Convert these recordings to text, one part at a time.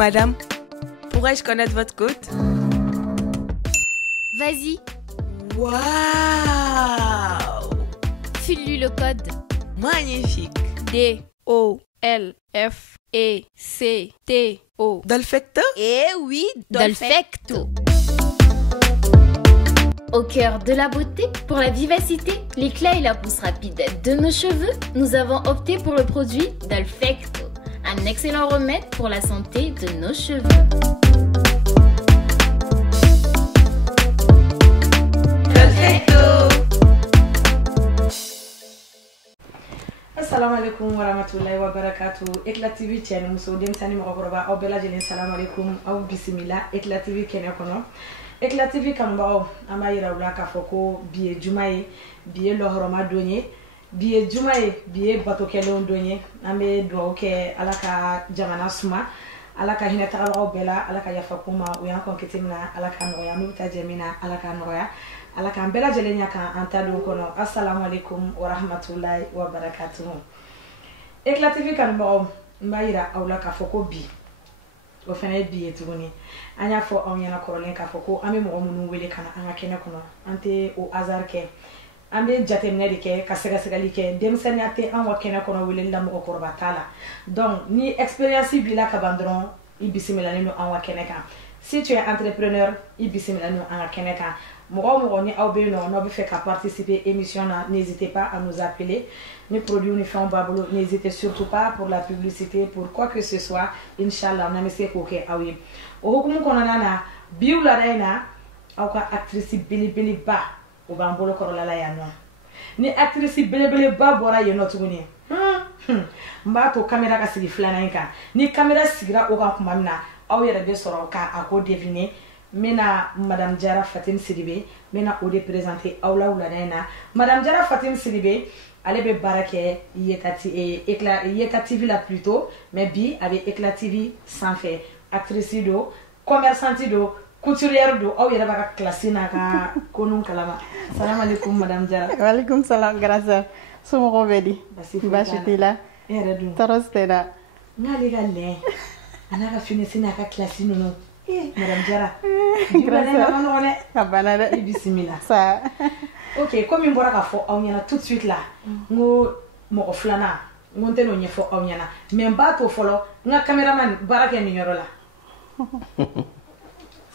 Madame, pourrais-je connaître votre code? Vas-y. Waouh! File-lui le code. Magnifique. D-O-L-F-E-C-T-O. Dolfecto? Eh oui, Dolfecto. Au cœur de la beauté, pour la vivacité, l'éclat et la pousse rapide de nos cheveux, nous avons opté pour le produit Dolfecto, un excellent remède pour la santé de nos cheveux. Assalamu alaikum wa rahmatullahi wa barakatuh. Éclat TV channel muso denmisani mɔgɔkɔrɔba aw bɛɛ lajɛlen salamu alaikum aw bisimila Éclat TV kɛnɛ kɔnɔ. Éclat TV kanubagaw an b'a yira u la k'a fɔ ko bi ye juma ye bi ye lɔhɔrɔma don ye bi ye juma ye bi ye batokɛlenw don ye an bɛ dugawu kɛ Ala ka jamana suma Ala ka hinɛ tagabagaw bɛɛ la Ala ka yafa k'u ma u y'an kɔn kiti min na Ala ka nɔgɔya n'u bɛ taa jɛ min na Ala ka nɔgɔya Ala k'an bɛɛ lajɛlen ɲa kan an ta don kɔnɔ assalamu alaikum wa rahmatullahi wa barakatuh. Éclat TV kanubagaw n b'a yira aw la k'a fɔ ko bi o fana ye bi ye tuguni an y'a fɔ aw ɲɛna kɔrɔlen k'a fɔ ko an bɛ mɔgɔ minnu wele ka na an ka kɛnɛ kɔnɔ an tɛ o hasard kɛ an bɛ jateminɛ de kɛ ka sɛgɛsɛgɛli kɛ denmisɛnninya tɛ an ka kɛnɛ kɔnɔ weleli la mɔgɔkɔrɔba t'a la donc ni expérience b'i la ka ban dɔrɔn i bisimilalen don an ka kɛnɛ kan si tu es entrepreneur i bisimilalen don an ka kɛnɛ kan mɔgɔ mɔgɔ ni aw bɛ yen nɔ n'aw bɛ fɛ ka participer émission na n'hésitez pas à nous appeler ni produit ni fɛnw b'a bolo n'hésitez surtout pas pour la publicité pour quoi que ce soit inchallah n'an bɛ se k'o kɛ aw ye o hukumu kɔnɔna na bi wulada in na aw ka actrice belebeleba o b'an bolo kɔrɔla la yan nɔ ni actrice belebeleba bɔra yen nɔ tuguni n b'a to caméra ka sigi filanan in kan ni caméra sigira o kan tuma min na aw yɛrɛ bɛ sɔrɔ k'a ko deviner n bɛna madame Jara Fatim Sidibe n bɛna o de présenter aw la wulada in na madame Jara Fatim Sidibe ale bɛ baara kɛ Yeta TV la plutôt mais bi a bɛ Éclat TV sanfɛ actrice do commerçante do couturière do aw yɛrɛ b'a ka classe n'a ka ko ninnu kalama salamu alaikum madame Jara. Waalaikum salam grâce somɔgɔw bɛ di baasi t'i la e yɛrɛ dun tɔɔrɔ si tɛ la n'ale ka lɛn a n'a ka finesse n'a ka classe ninnu madame Jara grâce ma nɔgɔ dɛ a banna dɛ i bisimila sa ok comme n bɔra k'a fɔ aw ɲɛna tout de suite la n ko mɔgɔ filanan n ko n tɛ n'o ɲɛfɔ aw ɲɛna mais n b'a to fɔlɔ n ka caméraman baara kɛ nin yɔrɔ la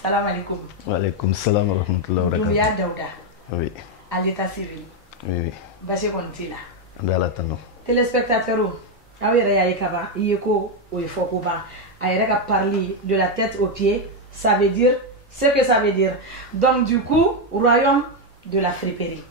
salam alaikum. Waalaikum salam wa rahmatullahi wa barakatuh. Doumbouya Daouda. Oui. À l'état civil. Oui. Basi kɔni t'i la. An bɛ Ala tanu. Téléspectateurs aw yɛrɛ y'a ye ka ban i ye ko o ye fɔ ko ban a yɛrɛ ka parler de la tête aux pieds ça veut dire ce que ça veut dire donc du coup royaume de la friperie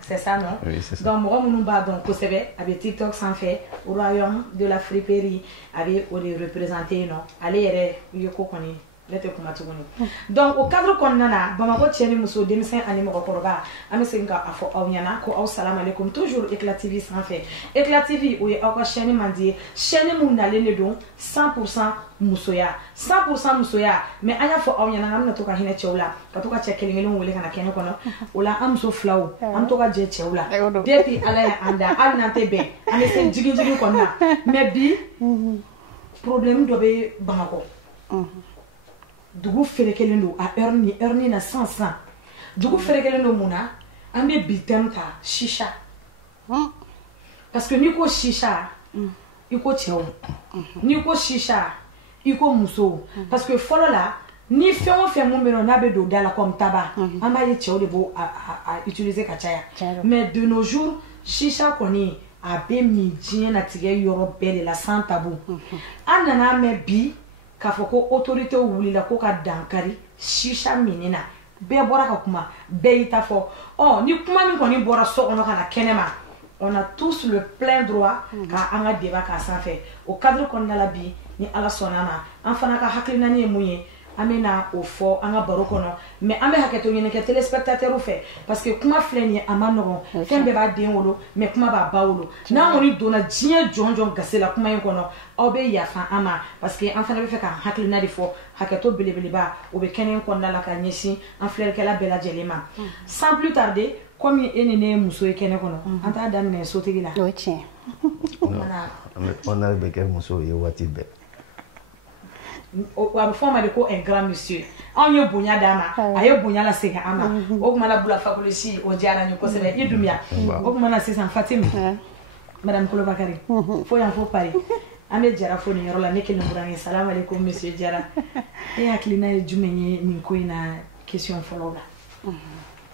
c'est ça non? Oui, c'est ça. donc mɔgɔ minnu b'a dɔn kosɛbɛ a bɛ TikTok sanfɛ royaume de la friperie a bɛ o de représenter yen nɔ ale yɛrɛ i ye ko kɔni ne tɛ kuma tuguni donc o cadre kɔnɔna na Bamakɔ cɛ ni muso denmisɛn ani mɔgɔkɔrɔba an bɛ segin k'a fɔ aw ɲɛna ko aw salamu alaikum toujours Éclat TV sanfɛ Éclat TV o ye aw ka chaîne man di ye chaîne mun nalen de don 100% musoya 100% musoya mais an y'a fɔ aw ɲɛna an bɛna to ka hinɛ cɛw la ka to ka cɛ kelen kelen wele ka na kɛnɛ kɔnɔ o la an muso filaw an bɛ to ka jɛ cɛw la depuis Ala y'an da hali n'an tɛ bɛn an bɛ se jigin jigin kɔnɔ na mais bi problème dɔ bɛ Bamakɔ dugu ferekelen don a heure ni na san dugu ferekelen don mun na an bɛ bi thème ta shisha parce que n'i ko shisha i ko cɛw n'i ko shisha i ko musow parce que fɔlɔ la ni fɛn o fɛn mun bɛ yen n'a bɛ don da la comme tabac an b'a ye cɛw de b'o a utiliser ka caya mais de nos jours shisha kɔni a bɛ min diɲɛlatigɛ yɔrɔ bɛɛ de la sans tabou an nana mɛn bi k'a fɔ ko autorité wulila ko ka dankari shisha minni na bɛɛ bɔra ka kuma bɛɛ y'i ta fɔ ni kuma min kɔni bɔra so kɔnɔ ka na kɛnɛma on a tous le plein droit ka an ka débat k'a sanfɛ o cadre kɔnɔna la bi ni Ala sɔnna ma an fana ka hakilinani ye mun ye an bɛ na o fɔ an ka baro kɔnɔ mais an bɛ hakɛto ɲini kɛ téléspectateurs fɛ parce que kuma filɛ nin ye a ma nɔgɔn fɛn bɛɛ b'a den wolo mais kuma b'a ba wolo n'an kɔni donna diɲɛ jɔn jɔn gasi la kuma in kɔnɔ aw bɛ yafa an ma parce que an fana bɛ fɛ ka hakilina de fɔ hakɛto belebeleba o bɛ kɛnɛ in kɔnɔna la ka ɲɛsin an filɛlikɛla bɛɛ lajɛlen ma sans plus tarder comme e ni ne ye muso ye kɛnɛ kɔnɔ an t'a daminɛ sotigi la o ye tiɲɛ On a bɛ kɛ muso ye waati bɛɛ a fɔ ma de ko un grand monsieur anw ye bonya d'a ma a ye bonya la segin an ma o kuma na bula fakolisi o diyara n ye kosɛbɛ i dunya o kuma na sisan Fatimi madame Kolobakari fo yan fo Paris an bɛ Jara fo nin yɔrɔ la ne kelen bɔra n ye salam alaikum monsieur Jara e hakilina ye jumɛn ye nin ko in na question fɔlɔ la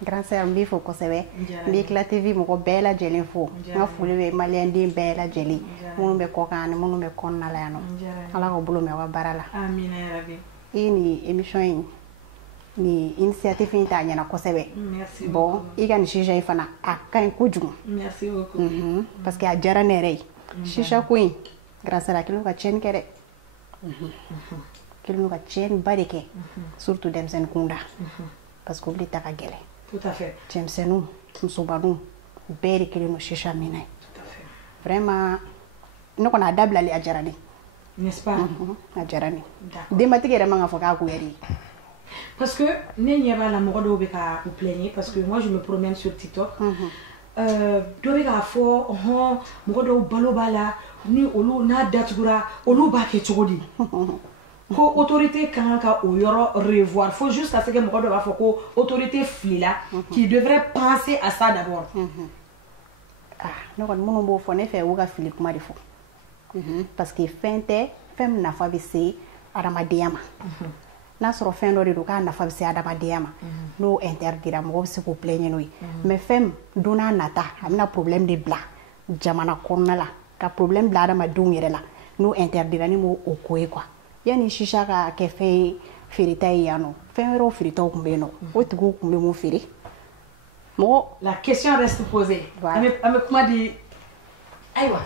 grand sœur n b'i fo kosɛbɛ n b'i Kila TV mɔgɔ bɛɛ lajɛlen fo n ka foli bɛ maliyɛn den bɛɛ lajɛlen minnu bɛ kɔkan ani minnu bɛ kɔnɔna la yan nɔ ala k'o bolo mɛn aw ka baara la amina ya rabi i ni émission in ni initiative in t'a ɲɛna kosɛbɛ bon i ka nin shisha in fana a ka ɲi kojugu merci beaucoup parce que a diyara ne yɛrɛ ye shisha ko in grand sœur a kɛlen ka tiɲɛni kɛ dɛ kɛlen ka tiɲɛni ba de kɛ surtout denmisɛnnin kunda parce que olu de ta ka gɛlɛn tout à fait cɛmisɛnninw musobaninw bɛɛ de kɛlen no shisha min na vraiment ne kɔni a dabilali a diyara ne n'est-ce pas a diyara ne denbatigi yɛrɛ man ka fɔ k'a kuyɛri parce que ne ɲɛ b'a la mɔgɔ dɔw bɛ ka u plaigner parce que moi je me promène sur TikTok dɔ bɛ k'a fɔ mɔgɔ dɔw balo b'a la ni olu n'a datugura olu b'a kɛ cogo di ko autorité kan ka o yɔrɔ revoir faut juste à ce que mɔgɔ dɔ b'a fɔ ko autorité filila qui devrait penser à ça d'abord ne kɔni minnu b'o fɔ ne fɛ u ka fili kuma de fɔ parce que fɛn tɛ fɛn min nafa bɛ se adamadenya ma n'a sɔrɔ fɛn dɔ de don k'a nafa bɛ se adamadenya ma n'o interdira mɔgɔ bɛ se k'o plaigner n'o ye mais fɛn min don n'a nata a bɛna problème de bila jamana kɔnɔna la ka problème bila adamadenw yɛrɛ la n'o interdira ni m'o ko ye quoi yanni shisha ka kɛ fɛn ye feereta ye yan nɔ fɛn wɛrɛw feeretaw tun bɛ yen nɔ o tigiw tun bɛ mun feere mɔgɔ la question reste posée an bɛ kuma di ayiwa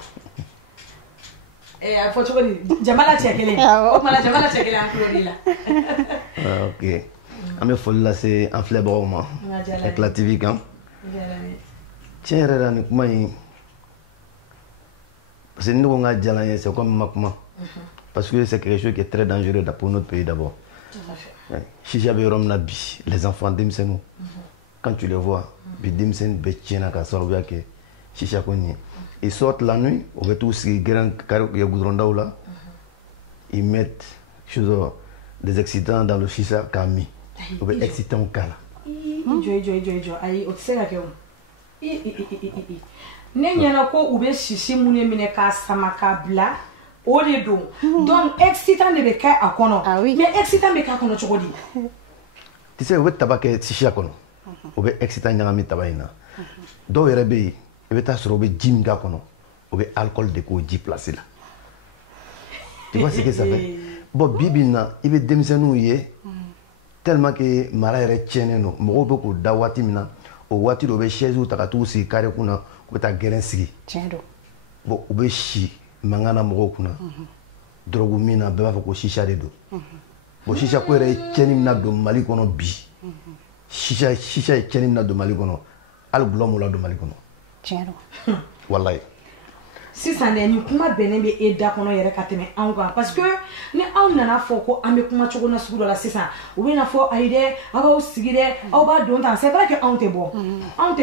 a fɔ cogo di jamana cɛ kelen o tuma na jamana cɛ kelen an tulo b'i la ok an bɛ foli lase an filɛbagaw ma Kila TV kan tiɲɛ yɛrɛ la nin kuma in parce que ne ko n ka diyala n ye c'est comme ma kuma parce que c'est quelque chose qui est très dangereux pour notre pays d'abord shisha bɛ yɔrɔ min na bi les enfants denmisɛnninw quand tu les vois bi denmisɛnnin bɛɛ tiɲɛna ka sababuya kɛ shisha ko nin ye ils sortent la nuit on va tous se gérant goudron là ils mettent des excitants dans le shisha k'a mi o bɛ excitant k'a la jɔ ayi o tɛ se ka kɛ o ne ɲɛna ko u bɛ sisi minnu minɛ k'a sama k'a bila o de don donc excitant de bɛ kɛ a kɔnɔ mais excitant bɛ k'a kɔnɔ cogo di tu sais u bɛ taba kɛ shisha kɔnɔ o bɛ excitant ɲagami taba in na dɔw yɛrɛ bɛ yen i bɛ taa sɔrɔ o bɛ ji min k'a kɔnɔ o bɛ alcool de k'o ji place la tu vois ce que ça fait bon bi bi in na i bɛ denmisɛnninw ye tellement que mara yɛrɛ tiɲɛnen don mɔgɔw bɛ k'o da waati min na o waati dɔ u bɛ chaise ta ka t'u sigi carré kun na u bɛ taa gɛrɛn sigi bon u bɛ si mankan na mɔgɔw kunna drogue min na bɛɛ b'a fɔ ko shisha de don bon shisha ko yɛrɛ ye tiɲɛni min na don Mali kɔnɔ bi shisha ye tiɲɛni min na don Mali kɔnɔ hali gulɔ m'o la don Mali kɔnɔ tiɲɛ don wallahi sisan dɛ nin kuma bɛnnen bɛ e da kɔnɔ yɛrɛ ka tɛmɛ anw kan parce que ni anw nana fɔ ko an bɛ kuma cogo na sugu dɔ la sisan u bɛna fɔ ayi dɛ aw b'aw sigi dɛ aw b'a don tan c'est vrai que anw tɛ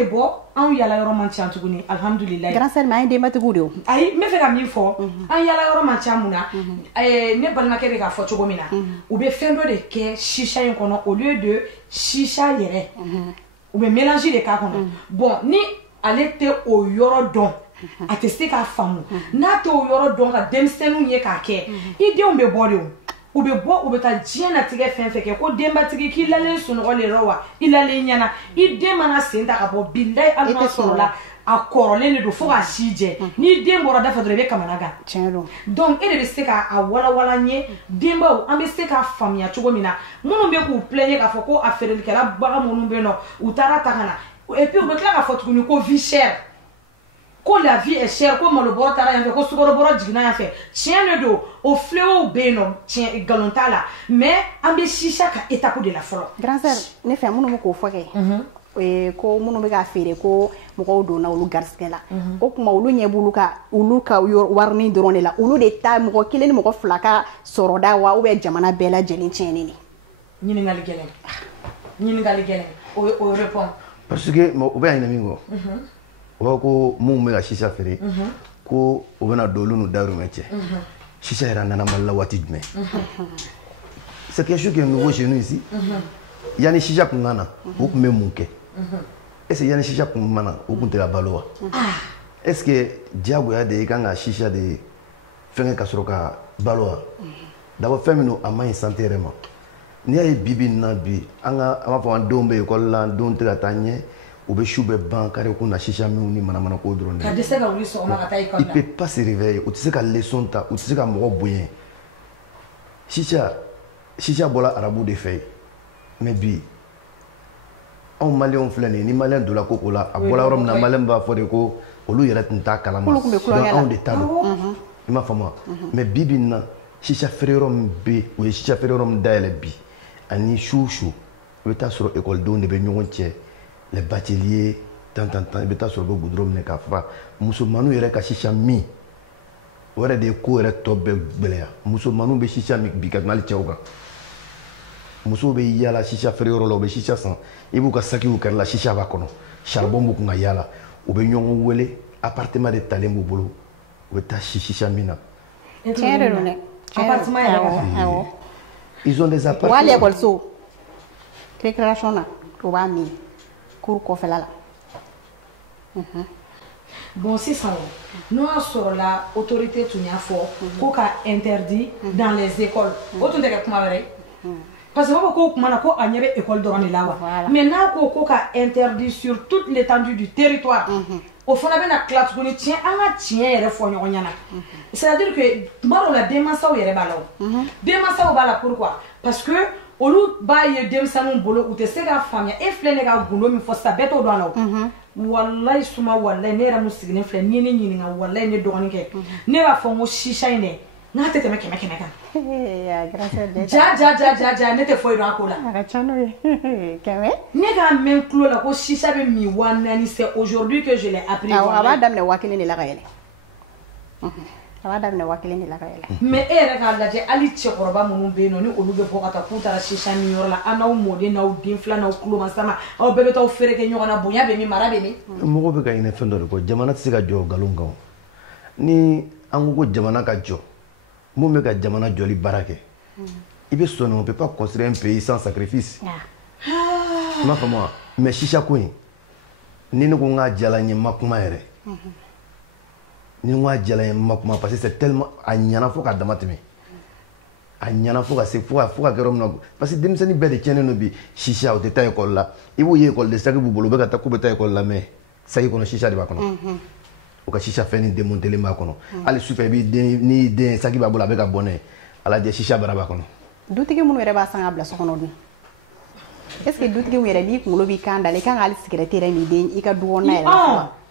bɔ anw yala yɔrɔ man ca tuguni alhamdulilayi grand sœur mais an ye denbatigiw de o ayi n bɛ fɛ ka min fɔ an yala yɔrɔ man ca mun na ne balimakɛ bɛ k'a fɔ cogo min na u bɛ fɛn dɔ de kɛ shisha in kɔnɔ au lieu de shisha yɛrɛ u bɛ mélange de k'a kɔnɔ bon ni ale tɛ o yɔrɔ dɔn a tɛ se k'a faamu n'a tɛ o yɔrɔ dɔn ka denmisɛnninw ye k'a kɛ i denw bɛ bɔ de o u bɛ bɔ u bɛ taa diɲɛ natigɛ fɛn fɛn kɛ ko denbatigi k'i lalen sunɔgɔ le yɔrɔ wa i lalen ɲɛna i den mana sen ta ka bɔ bilayi hali n'a sɔrɔ la a kɔrɔlen de don fo k'a si jɛ n'i den bɔra da fɛ dɔrɔn i bɛ kamana gan tiɲɛ don donc e de bɛ se k'a walawala n ye denbaw an bɛ se k'a faamuya cogo min na minnu bɛ k'u plaigner k'a fɔ ko a feerelikɛla baga minnu bɛ yen nɔ u taara ta ka na et puis u bɛ tila k'a fɔ tuguni ko vie chère ko la vie est chère ko malobɔrɔ taara yan fɛ ko sukarobɔrɔ jiginna yan fɛ tiɲɛ de don o fléau bɛ yen nɔ tiɲɛ nkalon t'a la mais an bɛ shisha ka étape de la fɔlɔ. grand sœur ne fɛ minnu bɛ k'o fɔ kɛ ko minnu bɛ k'a feere ko mɔgɔw donna olu garisigɛ la o tuma olu ɲɛ b'olu ka warini dɔrɔn de la olu de ta mɔgɔ kelen ni mɔgɔ fila ka sɔrɔda wa ou bien jamana bɛɛ lajɛlen tiɲɛni ni. ɲininkali gɛlɛn o répond. parce que u bɛ ɲinɛ min kɔ o b'a ko mun bɛ ka shisha feere ko u bɛna don olu n'u dayirimɛ cɛ shisha yɛrɛ nana Mali la waati jumɛn c'est quelque chose qui est nouveau chez nous ici. Yani chicha kungana, ou kume munke. Est-ce que yani chicha kungana, ou kunte la baloa? Est-ce que diabo ya de kanga chicha de fenge kasroka baloa? D'abord femino ama santé vraiment. Ni ay bibi na bi, anga ama fa ndombe ko la ndonte la tanye. Ou be choube ban kare ko na chicha mi ni mana ko drone. Ka dese ka wuli so ma ka tay ko. Il peut pas se réveiller, ou tu sais ka leçon ta, ou tu sais ka mo boyen. Chicha bola arabu de feuille. Mais bi on malien flâné ni malien de la cocola a bola rom na malien ba fo de ko olu yere tinta kalama. Donc on de talo. Il m'a fama. Mais bibi na chicha frèrom bi ou chicha frèrom daele bi. Ani chouchou. Le ta sur école don de be ñongon tie. Les bateliers, tant, ils sont sur le goudron, les cafés. Musulmanu yere ka chicha mi. Were de ko yere tobe belea. Musulmanu be chicha mi bikat mal tiawga. Muso be yala chicha frère lo be chicha san. Ibu ka saki u la chicha ba kono. Charbon bu nga yala. U be nyongo wele appartement de talembu bolo. U ta chicha mina. Appartement ya. Ils ont des appartements. Wale école so. Création na. To ba mi. Bon, c'est ça. Nous avons la autorité qui a interdit dans les écoles. Parce que nous avons une école de là. Mais nous avons interdit sur toute l'étendue du territoire. Au fond, on a une classe qui tient un tien. C'est-à-dire que nous avons la démence au Yerebalo. Démence au Bala, pourquoi? Parce que olu ba ye demsanu bolo u te se ka famia e flene ka gulo mi fo sabeto do alaw wallahi suma wallahi ne ra musigine fle ni ni ni nga wallahi ne dogoni ke ne ba fo mo shisha ine na te me keme kan ya gracias de ja ne te fo iro akola aga chano ye keme ne ga men klo la ko shisha be mi wana ni c'est aujourd'hui que je l'ai appris aba damne wakile ni la gayele mais era ka laje ali chekoroba munun be no ni olu be bokata kutara shisha mi yorla anaw mode na udin fla na kulo masama aw bebe taw fere ke nyona bonya be mi mara be mi mo be ka ine fendo ko jamana tsika jo galunga ni angu jamana ka jo mo me ka jamana joli barake ibe sonne on peut pas construire un pays sans sacrifice ma fama mais shisha queen ni no nga jala nyi makuma ere ni wa jala makuma parce que c'est tellement anyana fo ka damateme anyana fo ka se fo ka kerom no parce que demsani be de tienne no bi shisha o teta école là i wo ye école de saki bu bolo be ka ta ku beta école là mais ça y kono shisha de ba kono o ka shisha feni démonter le ma kono ali sufe bi ni de saki ba bola be ka bonne ala de shisha bara ba kono dutike munu yere ba sanga bla so kono dun est-ce que dutike mu yere bi kulo bi kanda le kan ali secrétaire ni de i ka duwona yere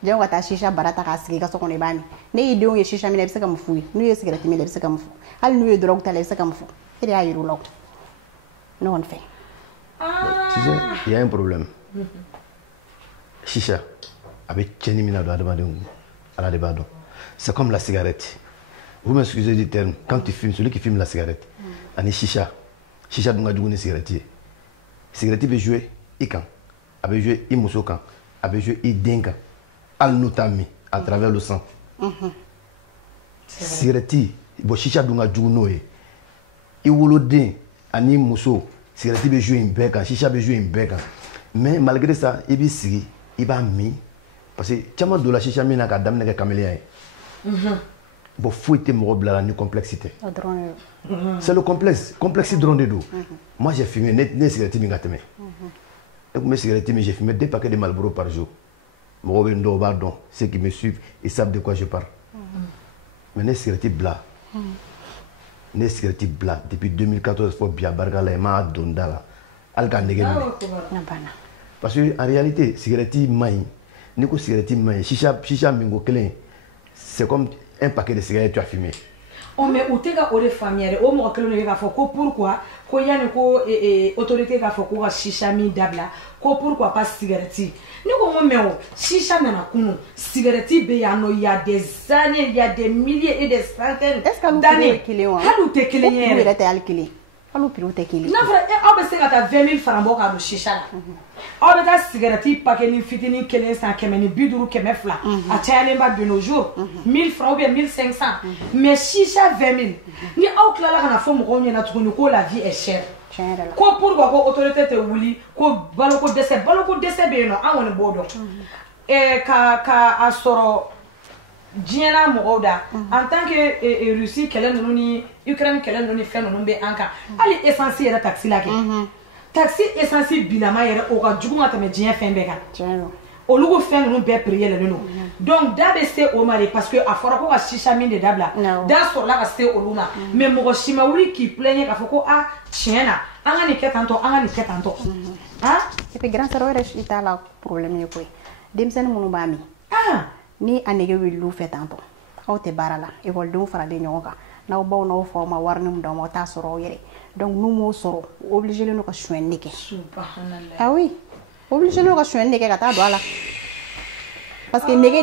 Dieu va t'acheter barata kasiki ka sokone bami ne ideo ye shisha mi lebisa kam fuyi nu ye cigarette mi lebisa kam fu hal nu ye drogue ta lebisa kam fu il y a yiru law non on fait tu sais il y a un problème shisha avec cheni mina do adama de ala de bado c'est comme la cigarette vous m'excusez du terme quand tu fumes celui qui fume la cigarette ani shisha dunga duguni cigarette be jouer ikan avait joué imusokan avait joué idenka al notami à travers le sang. Sireti, bo chicha dunga juno e. I wolodin ani muso, sireti be jouer une beka, chicha be jouer une beka. Mais malgré ça, il bi sigi, il ba mi parce que chama de la chicha mi na ka damne ka camélia e. Bo fouité mo blala ni complexité. C'est le complexe drone de dos. Moi j'ai fumé net cigarette mi ngateme. Et comme cigarette mi j'ai fumé 2 paquets de Marlboro par jour. Ceux qui me suivent, ils savent de quoi je parle. Mais les cigarettes blancs, depuis 2014, il faut bien bargala et ma dondala. Parce qu'en réalité, cigarette maï, ni cigarette maï, chicha mingo clé, c'est comme un paquet de cigarettes tu as fumé. Oh mais où t'es qu'à au famille, au moins que l'on va faire pourquoi, quand il y a une autorité qui a fait quoi chicha mi dabla, pourquoi pas cigarette? Nous comme chicha nana kuno, cigarette béano il y a des années, il y a des milliers et des centaines d'années. Halou te kile yere. Halou te alkili. Halou piru te kile. Na vrai, on be se gata 20 000 francs boka do chicha la. On be ta cigarette paquet ni fitini kele sans kemeni biduru kemefla. A tchalemba de nos jours, 1000 francs ou bien 1500. Mais chicha 20 000. Ni au klala kana fo mo na tukunu ko la vie est chère. ko pourquoi ko autorité te wuli ko baloko dese be no awon bodo ka asoro diena mo oda en tant que Russie kelen nunu ni Ukraine kelen nunu fe nunu be anka ali essentiel era taxi la ke taxi essentiel bilama yere o ka jugu ngata me dien fe be kan olugo fe nunu be prier le nunu donc da be se o mari parce que afora ko ka shisha min de dabla da so la ka se oluma mais mo shima wuli ki plaigne ka foko a tiena anga ni ketanto hein et puis grand sœur est ita la problème yi koy demsen munu bami ni anege wilu fait tanto o te barala e wol dum fara de ñoga na baw no fo ma war num do mo ta soro yere donc nous mo soro obligé le no ka choenike subhanallah ah oui obligé le no ka choenike ka ta do ala parce que nege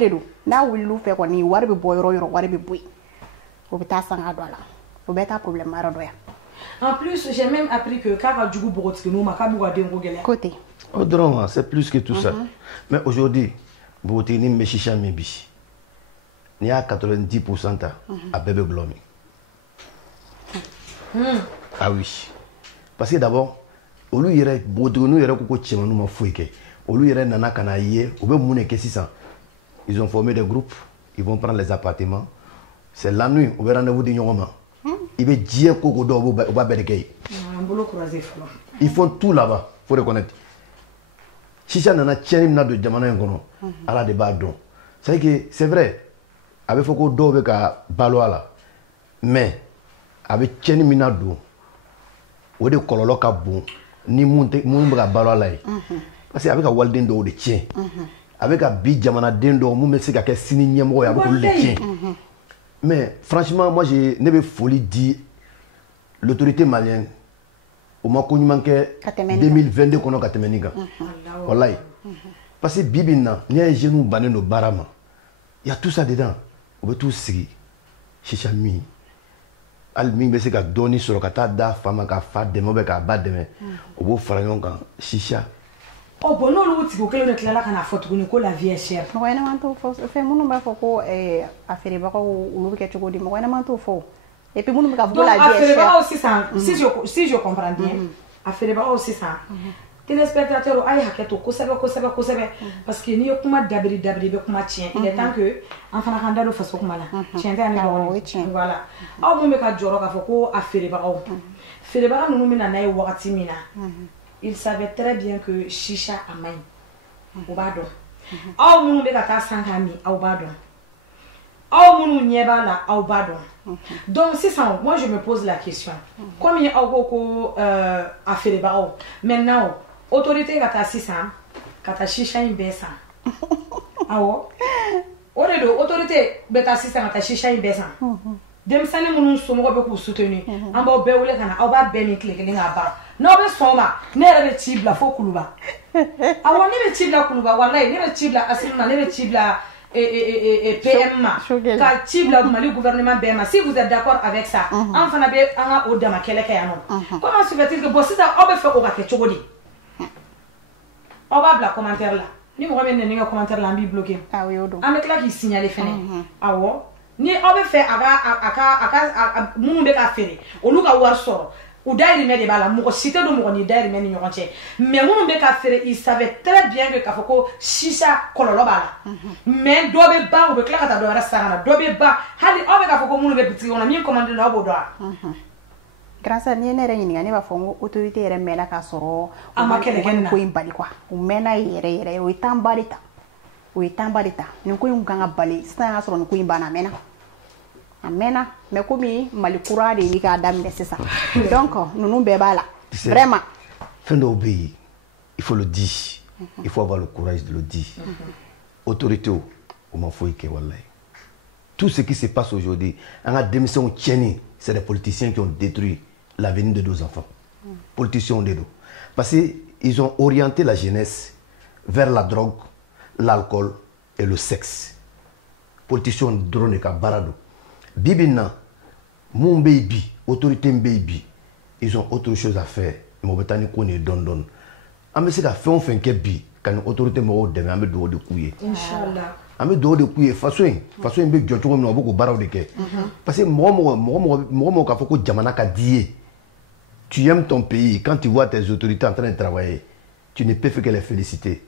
de do na wilu fait ko ni war bi boyro yoro war bi boy o bi ta sanga do ala o beta problème mara do ya en plus j'ai même appris que kaka djugu bogotiki no makabu wa dengo gele côté oh drôme c'est plus que tout ça mais aujourd'hui Bogotiki ni meshisha mibi ni à 90% ta à bébé blomi ah oui parce que d'abord au lieu yere Bogotiki nous yere ko chemanu ma fouike au lieu yere nana kana yé ou be mune ke 600 ils ont formé des groupes ils vont prendre les appartements c'est la nuit au be rendez-vous di nyoma il be djie koko do au ba bedekay ils font tout là-bas faut reconnaître Chicha nana tchenim na do jamana ngono ala de ba don c'est vrai avec foko do be ka balo ala mais avec tchenim na do o de kololo ka bon ni mun be ka balo ala parce que avec ka walden do de tien avec ka bi jamana den do mun me se ka ke sini nyemo ya ko le tien mais franchement moi je ne be folie dit l'autorité malienne au moins qu'on manquait 2022 qu'on a katemeniga wallahi parce que bibina ni un genou bané no barama il y a tout ça dedans on veut tout sigi chicha mi al mi be se ka doni sur ka ta da fama ka fa de mo be ka ba de me o bo fara yon kan chicha oh bon non l'autre ko kele nekla la kana foto ko la vie est chère mo ena man to fo fe munu ba fo ko affaire ba ko ulu ke choko di mo ena man to fo et puis munu ka fo la vie est chère aussi ça si je comprends bien affaire ba aussi ça téléspectateur ay haketo ko sebe parce que ni kuma dabri be kuma tien il est temps que enfana kan dalo faso kuma la tien ta ni voilà aw mo me ka joro ka fo ko affaire ba nunu mina na e wakati mina il savait très bien que chicha amay o ba do aw munu be ka ta sankami aw ba do aw munu nyeba la aw ba do donc c'est ça moi je me pose la question combien aw ko affaire ba maintenant autorité ka ta 600 ka ta chicha imbesa awo ore do autorité be ta 600 ka ta chicha imbesa dem sani munun somo be ku soutenir an ba be wule kana aw ba be mi cliquer nga ba no be soma ne re be tibla fo kuluba awo ne be tibla kuluba wallahi ne be tibla asima ne be tibla PM ka tibla mali gouvernement bema si vous êtes d'accord avec ça en fana be anga o dama keleke ya non comment se fait-il que bossita o be fe o ka ke chogodi on va bla commentaire là ni mo remene ni commentaire là mbi bloqué ah oui odo amet la ki signaler fene awo ni o be fe aka mun be ka fere o lu ka war soro ou dairi me de bala mo cité do mo ni dairi me ni nyonche mais mun be ka fere il savait très bien que ka foko shisha kololo bala mais do be ba o be kla ka ta do ara sanga do be ba hali o be ka foko mun be bitiki on mi commande na bo do grâce à ni nere ni ngani ba fongo autorité yere mena ka soro amakele kenna ko imbali kwa o mena yere o itambalita ni ko yunga bali sta soro ni ko imbana mena amena mais komi malikura de ni ka dam de c'est ça donc nous be bala vraiment fin d'obéir il faut le dire il faut avoir le courage de le dire autorité o ma foi ke wallahi tout ce qui se passe aujourd'hui en a démission tieni c'est des politiciens qui ont détruit l'avenir de nos enfants. Politiciens de nous. Parce qu'ils ont orienté la jeunesse vers la drogue, l'alcool et le sexe. Politiciens drone ka barado. Bibina, mon baby, autorité baby, ils ont autre chose à faire. Mo betani kone don. Ame se ka fait on fait kebi kan autorité mo de me ame do de kuye. Inshallah. Ame do de kuye façon be jojo mo no boko baraw de ke. Parce que mo ka foko jamana ka die. tu aimes ton pays, quand tu vois tes autorités en train de travailler, tu ne peux faire que les féliciter.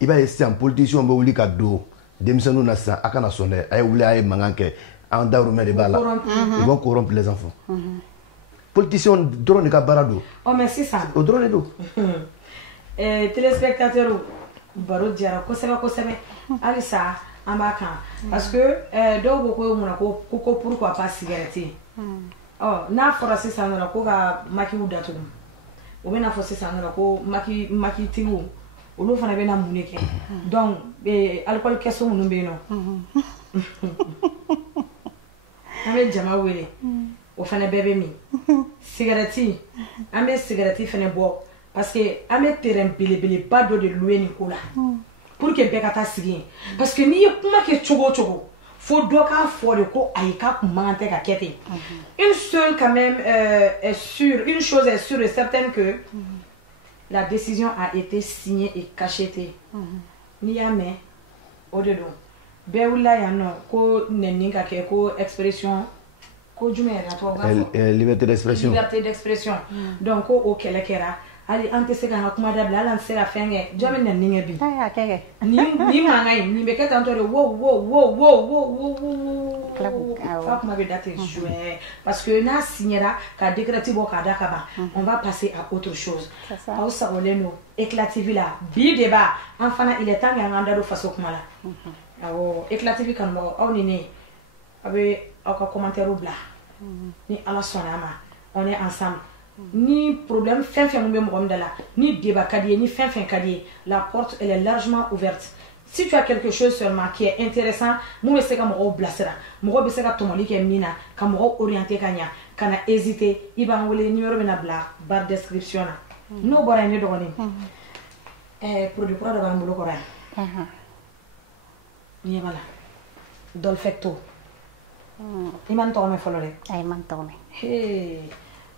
Il va essayer en politicien, il va essayer de démissionner dans sa akana sonner, il va essayer de en daroumer les balles. Ils vont corrompre les enfants. Politiciens drone de cabarado. Oh mais c'est ça. Au drone d'eau. Téléspectateurs, baro diara kosebe. Alisa ambaka parce que do boko mona ko pourquoi pas cigarette. Oh na fora c'est ça na ko ga maki udatu. O bena fo c'est ça na ko maki tigu. Olu fana bena muneke. Donc alcool kesso munu be no. Amé jama wele. O fana bébé mi. Cigarette. Amé cigarette fana bo parce que amé terrain belebele pas de louer ni kola. Pour que bekata sigi. Parce que ni kuma ke chogo. Faut doka faut de ko aika kumante ka kete. Une seule quand même est sûre, une chose est sûre et certaine que la décision a été signée et cachetée. Ni yame au dedans. Beoula yano ko neninga ke ko expression ko jumere atwa liberté d'expression. Liberté d'expression. Donc au kelekera ali ante se kana kuma dabla ala se la fenge jame neninga bi. Aya keke. Ni mangai ni beketa antore Fa kuma be date jouer parce que na signera ka décréter bo ka dakaba. On va passer à autre chose. Au sa oleno éclativi là bi débat enfana il est temps nganda do faso kuma la. Awo éclativi kan mo aw ni ne abe aka commentaire bla. Ni ala sonama on est ensemble. Ni problème fin mon be là ni débat kadier ni fin kadier la porte elle est largement ouverte. Si tu as quelque chose seulement qui est intéressant, moi je sais comment on blasera. Moi je sais comment on est mina, comment on orienter kanya, kana hésiter, il va envoyer numéro bena bla barre description là. No bara ni do ni. Produit pour de bambulo ko ray. Ni voilà. Dolfecto. Iman to me folore. Ay man to me. Hey.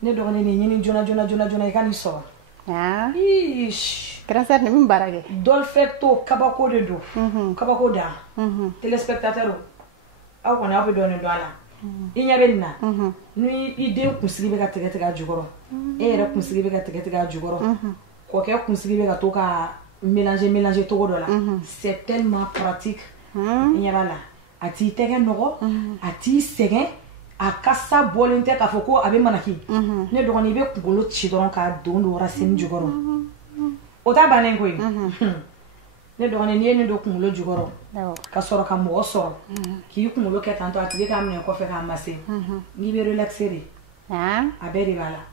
Ne do ni jona ikani so. Ah. Ish. Grâce ni mbarage. Dolfecto kabako de do. Kabako da. Téléspectateur. Aw ko na be do ni do ala. Inya benna. Ni ide kunsigi be ka tege jugoro. Era kunsigi be ka tege jugoro. Ko ke kunsigi be ka to ka mélanger to do la. C'est tellement pratique. Inya bala. Ati tege nogo, ati segen. A kasa bolente ka foko abe manaki ne dogoni be kugolo chidoron ka dondo racine jugoro ota banen koy ne dogoni ni do kugolo jugoro ka soro ka mo soro ki kugolo ke tanto ati be ka mne ko fe ka masse ni be relaxer aberi bala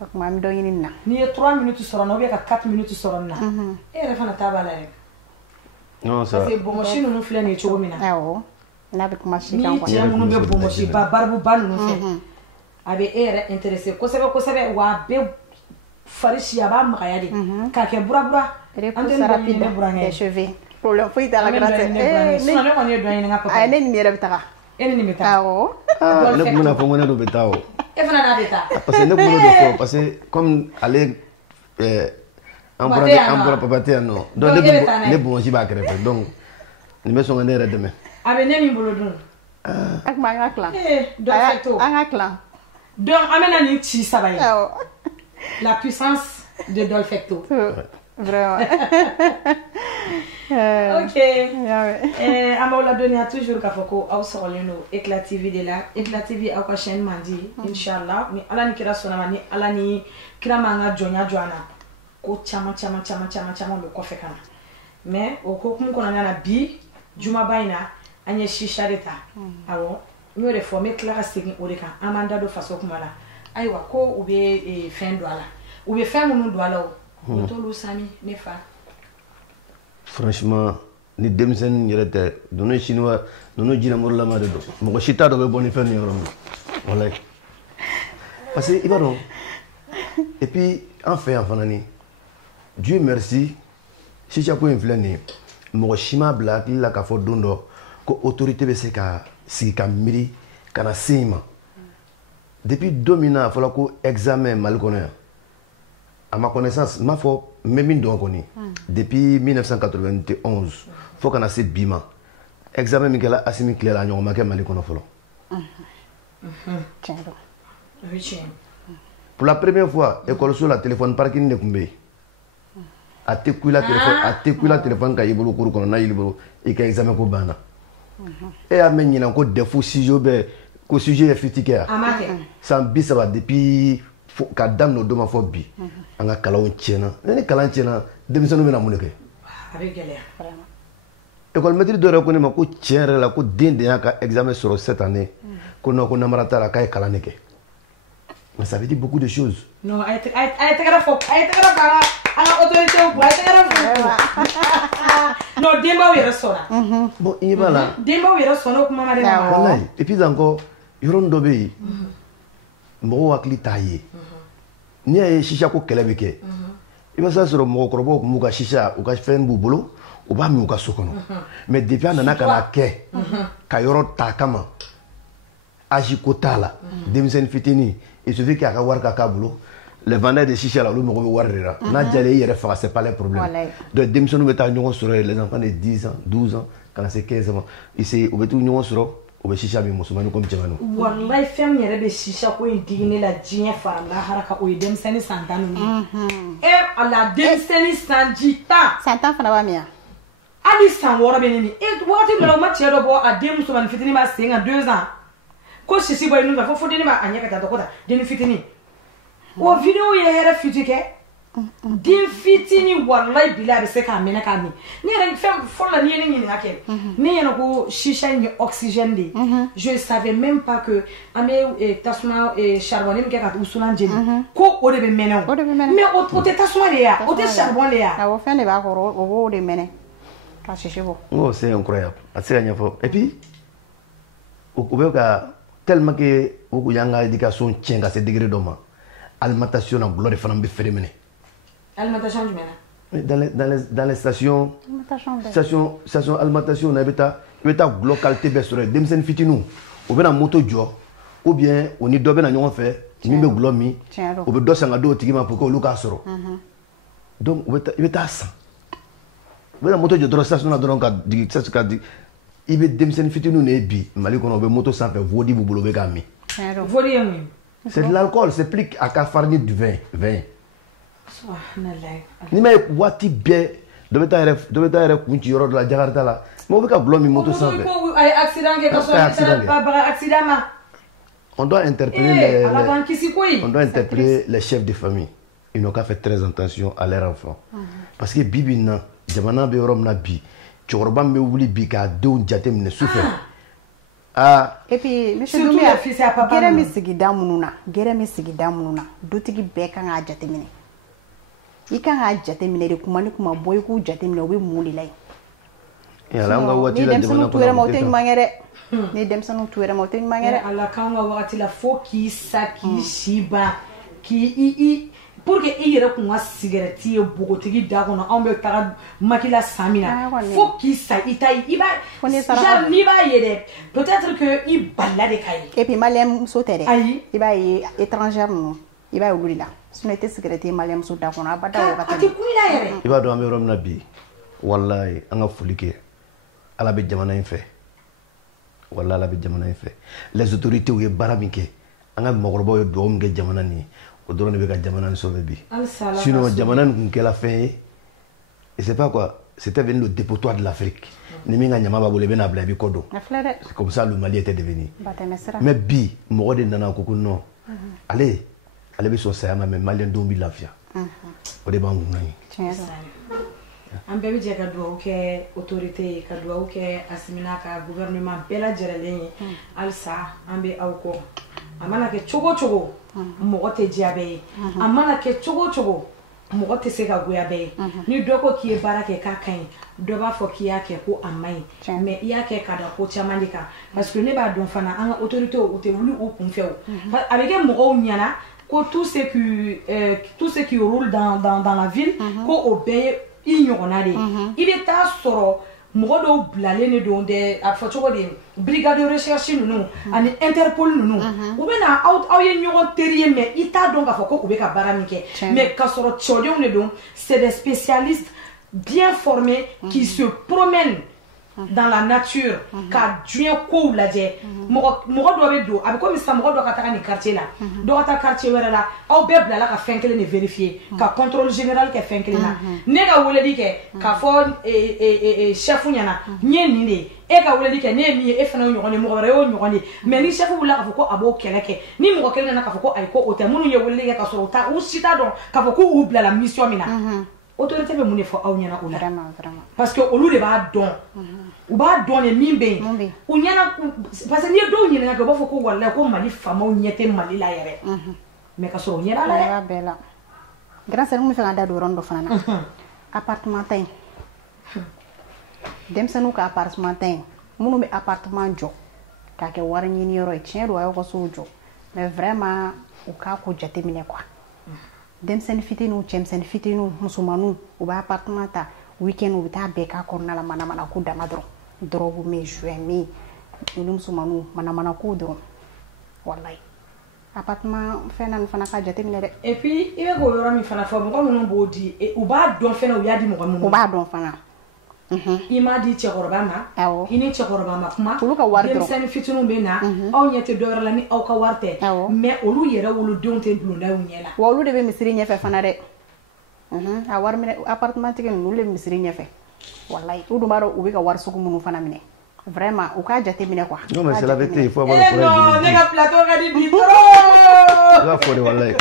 ak mam do yini na ni 3 minutes soro no be ka 4 minutes soro na refana tabala rek non ça c'est bon machine nous flène et chomina na be kuma shi ni kan tiya munu be bomo shi ba barbu banu fe abe era intéressé ko sebe wa be farishi aba makaya de ka ke bura ante rapide des cheveux problème foi dans la grâce ne ko ne do yin nga papa ay ne ni rebta ene ni meta awo ne kuma fo ngona do betao e fana na beta parce que ne kuma do fo parce que comme aller emprunter papaté non donc ne bon si ba créer donc ni me so ngane re demain abe ne mi bolo dun ak ma nga clan Dolfecto nga clan donc amena ni chi sabaye la puissance de Dolfecto vraiment OK amola donia toujours ka foko aw soroleno éclativi de la éclativi aw ka chaîne mandi inshallah ni ala ni kira sona ni ala ni kira manga jonya joana ko chama be ko fe kana mais o ko kum ko na bi juma bayna anya shisha reta awo nyore fo me clara segin oreka amanda do faso kuma la aywa ko ube fin do ala ube fin munu do ala o to lu sami ne fa franchement ni demsen yerete dono chinois dono jina morla ma de do mo shita do be boni fen yoro wallahi parce que ibaro et puis enfin fanani Dieu merci si tu as pu influencer mo shima bla la ka fo dondo ko autorité be se ka si ka miri kana sima depuis 2000 fala ko examen mal connaît à ma connaissance ma fo même donc koni depuis 1991 faut kana se bima examen mi kala asimi clair la nyoma ke mali kono folo Pour la première fois, école sur la téléphone parking ne kumbe. A te kuila téléphone ka ibulu kuru kono na ibulu e ka examen ko bana. E a men nyina ko defo sujet be ko sujet e fitike a. San bi saba depuis ka dam no do ma fo bi. Anga kalaw tiena. Ne kalaw tiena demisonu bena muneke. Avec galère. École maîtrise de reconnaître ma ko tiere la ko den de ka examen sur cette année. Ko no ko namarata la ka kalaneke. Mais ça veut dire beaucoup de choses. Non, elle était grave. Autorité au bois, non, Demba est restaurant. Bon, il va là. Demba est restaurant comme maman. Et puis encore, il y a un dobé. Mo akli taillé. Ni a chicha ko kelebeke. Il va ça sur mo krobo ko muka chicha ou ka fen bubulu ou ba muka sokono. Mais depuis anana kana ke. Ka yoro takama. Ajikota la. Demisen fitini. Il suffit qu'il y a un warka kabulo. Les vendeurs de chicha là, le mot warrera. N'a jamais eu de c'est pas le problème. Donc, démission nous mettons sur les enfants de 10 ans, 12 ans, quand c'est 15 ans. Ici, on met tout nous sur au chicha mais musulmanu comme tchemano. Wallahi femme yere be chicha ko indigné la djien fara la haraka o dem seni santanu. À la dem seni sanjita. Santan fana ba miya. Ali san wora benini. Et wati mala ma tiedo bo a dem musulmanu fitini ma 5 ans 2 ans. Ko sisi boy nu va fo deni ma anya ka ta ko ta deni fitini. O vidéo ye hera fitike din fitini wallahi bila be se ka mena ka mi ni ren fem fola ni ni ni akel ni yana ko shisha ni oxygène de je savais même pas que ame tasma charbon ni ka usuna njeni ko o de be mena mais o te tasma le ya o te charbon le ya o fe ne ba ko o de mena ka shishibo oh c'est incroyable asira fo et puis o be ka tellement que o yanga éducation tient à ce degré d'homme. Alimentation en gloire de femmes féminines. Alimentation du mena. Dans les stations. Station alimentation on a gloire qualité baisse demsen fitinu. Ou bien en moto jo ou bien on y doit bien en fait ni me gloire mi. Ou bien dos sanga do tigima pour que Lucas soro. Donc ou bien ta ça. Ou bien moto jo droit station na droit ka di il veut demsen fitinu ne bi mali kono be moto sans faire vodi bu bolo be gami. Vodi yami. C'est de l'alcool, c'est plus à cafarni du vin. Ni mais wati bien, devait être kunchi yoro de la Jakarta là. Mais on veut qu'à mi moto sans fait. On doit interpeller les chefs de famille. Ils n'ont qu'à faire très attention à leurs enfants. Parce que bibi na, jamana be rom na bi, chorba me oubli bi ka do jatem ne souffre. Et puis, monsieur Doumia, gere mi sigida mununa, dutigi be kan ga jatemine. I kan ga jatemine de kuma ni kuma boy ku jatemine obi muli lai. Ya la nga wati la demana ko ni dem sanu tuere mo ten mangere. Ala kan ga wati la fo ki saki shiba ki pour que il yere ko cigarette e bogotigi da kono on be taga makila samina faut qu'il sa itai iba jar ni ba yede peut-être que i balla de kai et puis malem sotere iba étrangère non iba ulula sino te cigarette malem so da kono abada o ati kuila yere iba do am rom nabi wallahi anga fulike ala be jamana en fait wallahi ala be jamana en fait les autorités ou baramike anga mogorbo yo do nge jamana ni o drone be ka jamana sauver bi sinon jamana kun kela fin et c'est pas quoi c'était venu le dépotoir de l'Afrique ni minga nyama ba bole be na bla bi kodo c'est comme ça le Mali était devenu mais bi mo de nana ko non allez be so ça ma Malien dombi lafia o de bangu nani ambe bi je ka do ke autorité ka do ke asimina ka gouvernement bela jerelen alsa ambe awko amana ke chogo mo te diabe amana ke chogo mo te se ka goyabe ni doko ki e barake ka kan do ba fo ki yake ko amai mais yake ka da ko chamandika parce que ne ba don fana an autorité o te wulu o kun feo avec mo nyana ko tout ce qui roule dans la ville ko obeye ignorana de il est ta soro mogo do blale ne don de a fo chogo de brigade de recherche nunu ani Interpol nunu ou bena aw ye nyogo terrier mais ita donc a fo ko be ka baramike mais ka soro chodon ne don c'est des spécialistes bien formés qui se promènent dans la nature ka diɲɛ kow lajɛ mɔgɔ dɔ bɛ don a bɛ komi sisan mɔgɔ dɔ ka taga nin quartier la dɔ ka taa quartier wɛrɛ la aw bɛɛ bilala ka fɛn kelen de vérifier ka contrôle général kɛ fɛn kelen na ne ka weleli kɛ k'a fɔ chef ɲɛna n ye nin de ye e ka weleli kɛ ne ye min ye e fana y'o ɲɔgɔn de mɔgɔ wɛrɛ y'o ɲɔgɔn de mais ni chef wulila k'a fɔ ko a b'o kɛlɛ kɛ ni mɔgɔ kelen nana k'a fɔ ko ayi ko o tɛ minnu ye weleli kɛ k'a sɔrɔ u si t'a dɔn k'a fɔ ko u bilala mission min na autorité bɛ mun de fɔ aw ɲɛna o la parce que olu de b'a dɔn u b'a dɔn de min bɛ yen u ɲɛna parce que n'i ye dɔw ɲininka kɛ u b'a fɔ ko walayi ko Mali faamaw ɲɛ tɛ Mali la yɛrɛ mais ka sɔrɔ u ɲɛ b'a la dɛ grâce à nous fɛ ka da don yɔrɔ dɔ fana na appartement ta in denmisɛnninw ka appartement ta in minnu bɛ appartement jɔ k'a kɛ wari ɲini yɔrɔ ye tiɲɛ don a y'aw ka sow jɔ mais vraiment u k'a ko jateminɛ quoi denmisɛnnin fitininw cɛmisɛnnin fitininw musomaninw u bɛ appartement ta week-end u bɛ taa bɛɛ k'a kɔnɔna la manamana ko dama dɔrɔn drogue min joint min olu musomaninw manamana ko dɔrɔn wallahi appartement fɛn na nin fana ka jateminɛ dɛ et puis i bɛ k'o yɔrɔ min fana fɔ mɔgɔ minnu b'o di u b'a dɔn fana u y'a di mɔgɔ minnu u b'a dɔn fana i m'a di cɛkɔrɔba ma i ni cɛkɔrɔba ma kuma olu ka wari dɔrɔn denmisɛnnin fitininw bɛ na aw ɲɛ tɛ dɔwɛrɛ la ni aw ka wari tɛ mais olu yɛrɛ wolodenw tɛ bulonda u ɲɛ la wa olu de bɛ misiri ɲɛfɛ fana dɛ a wari minɛ appartement tigi ninnu olu de bɛ misiri ɲɛfɛ wallahi u dun b'a dɔn u bɛ ka wari sugu minnu fana minɛ vraiment u k'a jateminɛ quoi non mais c'est la vérité il faut avoir le courage non ne ka plateau ka di bi trop i b'a fɔ de wallahi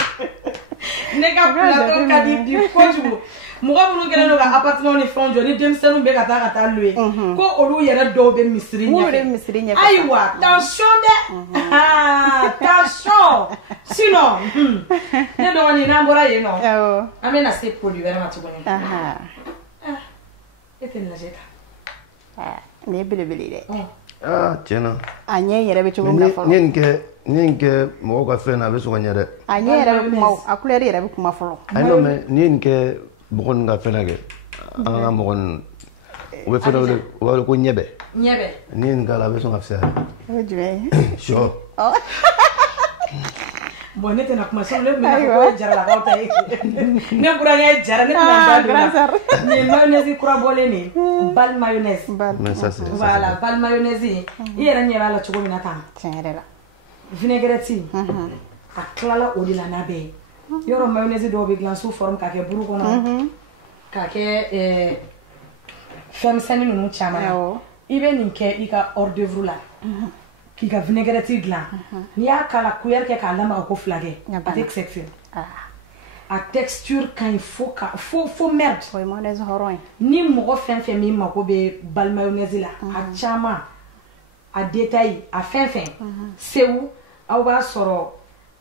ne ka plateau ka di bi kojugu mɔgɔ minnu kɛlen don ka appartement ni fɛnw jɔ ni denmisɛnninw bɛ ka taa louer ko olu yɛrɛ dɔw bɛ misiri ɲɛfɛ ayiwa tension dɛ tension sinon ne dɔgɔnin n'an bɔra yen nɔ an bɛna se produit wɛrɛ ma tuguni e tɛ nin lajɛ ta nin ye belebele dɛ tiɲɛ na a ɲɛ yɛrɛ bɛ cogo min na fɔlɔ n ye nin kɛ mɔgɔw ka fɛn na a bɛ sɔn ka ɲɛ dɛ a ɲɛ yɛrɛ bɛ kuma a couleur yɛrɛ bɛ kuma fɔlɔ ayi non mais n'i ye nin kɛ mɔgɔ ninnu ka fɛn na kɛ an ka mɔgɔ ninnu u bɛ fɛn dɔ wele u b'a wele ko ɲɛbɛ n'i ye nin k'a la a bɛ sɔn ka fisaya o ye jumɛn ye sɔ bon ne tɛna kuma sɔn ne bɛna fɔ ko ye jaralakaw ta ye ne burankɛ jara ne tɛna da don la nin mayonnaise kura bɔlen de ye bali mayonnaise voilà bali mayonnaise i yɛrɛ ɲɛ b'a la cogo min na tan tiɲɛ yɛrɛ la vinaigrette a tilala o de la n'a bɛɛ ye yɔrɔ mayonnaise dɔw bɛ dilan sous forme k'a kɛ buru kɔnɔ k'a kɛ fɛn misɛnnin ninnu caman na i bɛ nin kɛ i ka hors d'œuvre la k'i ka vinaigrette dilan n'i y'a k'a la cuillère kɛ k'a lamaga ko fila kɛ a tɛ kisɛ fiyɛ a texture ka ɲi fo merde o ye mayonnaise hɔrɔn ye ni mɔgɔ fɛn fɛn min mako bɛ bali mayonnaise la a caman a détail a fɛn fɛn sewu aw b'a sɔrɔ